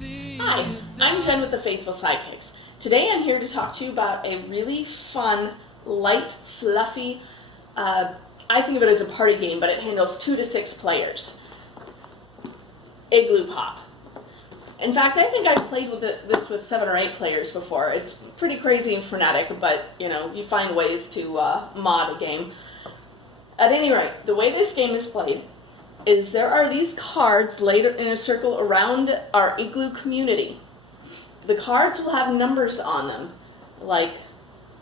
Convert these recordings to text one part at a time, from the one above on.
Hi, I'm Jen with the Faithful SIdekicks. Today I'm here to talk to you about a really fun, light, fluffy, I think of it as a party game, but it handles 2 to 6 players. Igloo Pop. In fact, I think I've played with this with 7 or 8 players before. It's pretty crazy and frenetic, but you find ways to mod a game. At any rate, the way this game is played is there are these cards laid in a circle around our igloo community. The cards will have numbers on them, like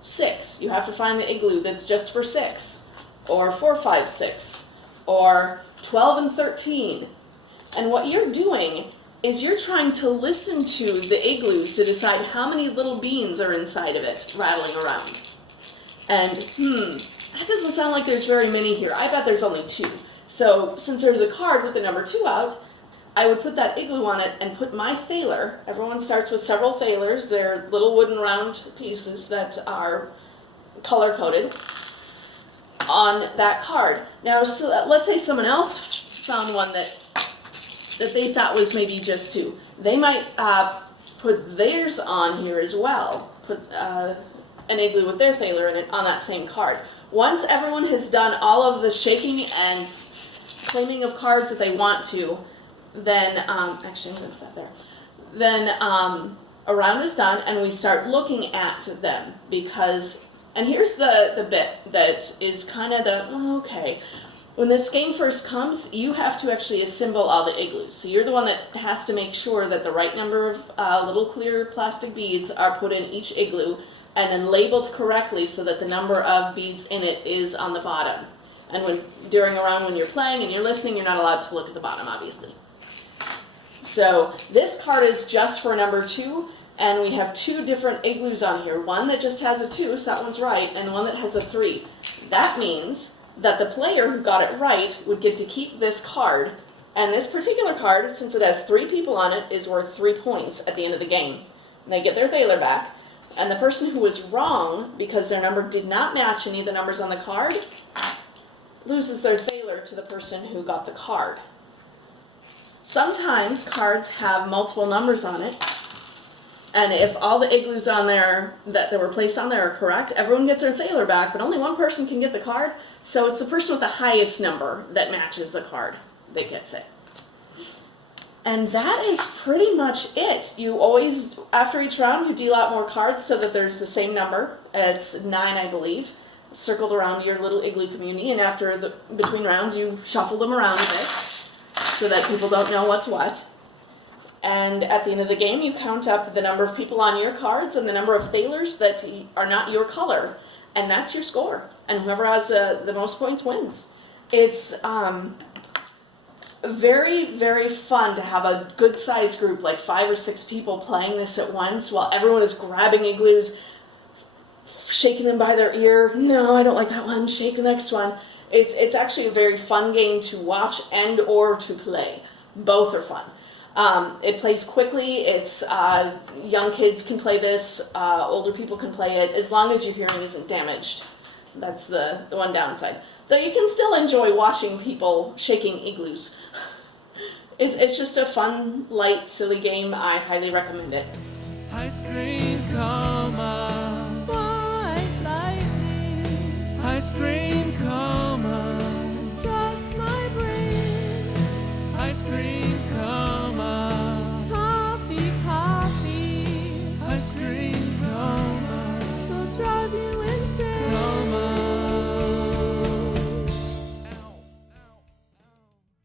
6. You have to find the igloo that's just for 6, or 4, 5, 6, or 12 and 13. And what you're doing is you're trying to listen to the igloos to decide how many little beans are inside of it rattling around. And that doesn't sound like there's very many here. I bet there's only 2. So since there's a card with the number 2 out, I would put that igloo on it and put my thaler. Everyone starts with several thalers. They're little wooden round pieces that are color-coded on that card. Now, so let's say someone else found one that they thought was maybe just 2. They might put theirs on here as well, put an igloo with their thaler in it on that same card. Once everyone has done all of the shaking and claiming of cards that they want to, then, actually I'm going to put that there, then a round is done and we start looking at them because, and here's the bit that is kind of okay. When this game first comes, you have to actually assemble all the igloos. So you're the one that has to make sure that the right number of little clear plastic beads are put in each igloo and then labeled correctly so that the number of beads in it is on the bottom. And during a round when you're playing and you're listening, you're not allowed to look at the bottom, obviously. So this card is just for number 2, and we have 2 different igloos on here. One that just has a 2, so that one's right, and one that has a 3. That means that the player who got it right would get to keep this card, and this particular card, since it has 3 people on it, is worth 3 points at the end of the game. And they get their thaler back, and the person who was wrong, because their number did not match any of the numbers on the card, loses their thaler to the person who got the card. Sometimes cards have multiple numbers on it, and if all the igloos on there that were placed on there are correct, everyone gets their thaler back, but only one person can get the card, so it's the person with the highest number that matches the card that gets it. And that is pretty much it. You always, after each round, you deal out more cards so that there's the same number. It's 9, I believe, circled around your little igloo community, and between rounds you shuffle them around a bit so that people don't know what's what. And at the end of the game you count up the number of people on your cards and the number of thalers that are not your color, and that's your score, and whoever has the most points wins. It's very, very fun to have a good sized group, like 5 or 6 people playing this at once while everyone is grabbing igloos, shaking them by their ear. No, I don't like that one. Shake the next one. It's actually a very fun game to watch and or to play. Both are fun. It plays quickly. It's young kids can play this. Older people can play it as long as your hearing isn't damaged. That's the one downside. Though you can still enjoy watching people shaking igloos. It's just a fun, light, silly game. I highly recommend it. Ice cream coma, white lightning, ice cream.